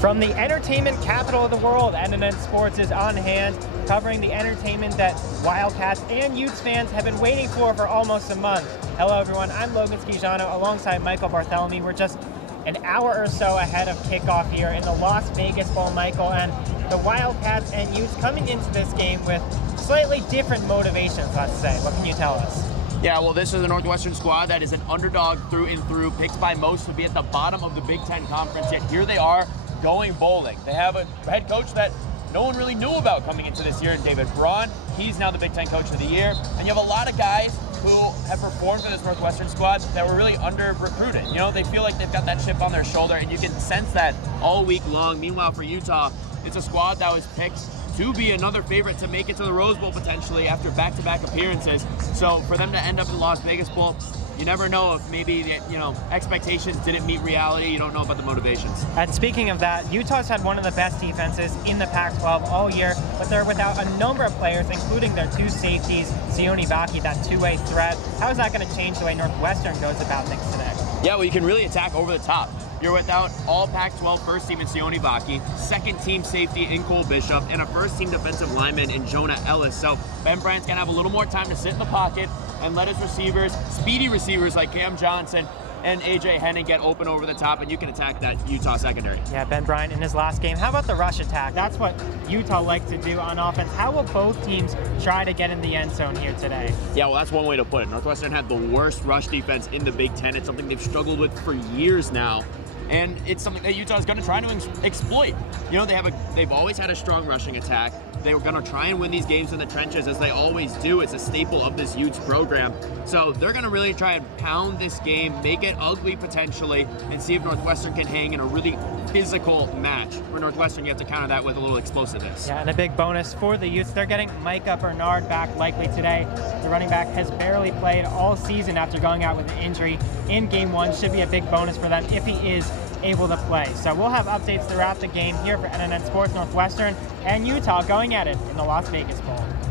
From the entertainment capital of the world, NNN Sports is on hand, covering the entertainment that Wildcats and Utes fans have been waiting for almost a month. Hello everyone, I'm Logan Schijano alongside Michael Barthelemy. We're just an hour or so ahead of kickoff here in the Las Vegas Bowl, Michael, and the Wildcats and Utes coming into this game with slightly different motivations, let's say. What can you tell us? Yeah, well, this is a Northwestern squad that is an underdog through and through, picked by most to be at the bottom of the Big Ten Conference, yet here they are going bowling. They have a head coach that no one really knew about coming into this year, David Braun. He's now the Big Ten Coach of the Year. And you have a lot of guys who have performed for this Northwestern squad that were really under-recruited. You know, they feel like they've got that chip on their shoulder, and you can sense that all week long. Meanwhile, for Utah, it's a squad that was picked to be another favorite to make it to the Rose Bowl potentially after back-to-back appearances. So for them to end up in the Las Vegas Bowl, you never know if maybe the, expectations didn't meet reality. You don't know about the motivations. And speaking of that, Utah's had one of the best defenses in the Pac-12 all year, but they're without a number of players, including their two safeties, Sione Vaki, that two-way threat. How is that going to change the way Northwestern goes about things today? Yeah, well, you can really attack over the top. You're without all Pac-12 first team in Sione Vaki, second team safety in Cole Bishop, and a first team defensive lineman in Jonah Ellis. So Ben Bryant's gonna have a little more time to sit in the pocket and let his receivers, speedy receivers like Cam Johnson and AJ Henning, get open over the top, and you can attack that Utah secondary. Yeah, Ben Bryant in his last game. How about the rush attack? That's what Utah likes to do on offense. How will both teams try to get in the end zone here today? Yeah, well, that's one way to put it. Northwestern had the worst rush defense in the Big Ten. It's something they've struggled with for years now. And it's something that Utah is going to try to exploit. You know, they've always had a strong rushing attack. They were going to try and win these games in the trenches, as they always do. It's a staple of this Utes program. So they're going to really try and pound this game, make it ugly potentially, and see if Northwestern can hang in a really physical match. For Northwestern, you have to counter that with a little explosiveness. Yeah, and a big bonus for the Utes. They're getting Micah Bernard back likely today. The running back has barely played all season after going out with an injury in game one. Should be a big bonus for them if he is able to play. So we'll have updates throughout the game here for NNN Sports. Northwestern and Utah going at it in the Las Vegas Bowl.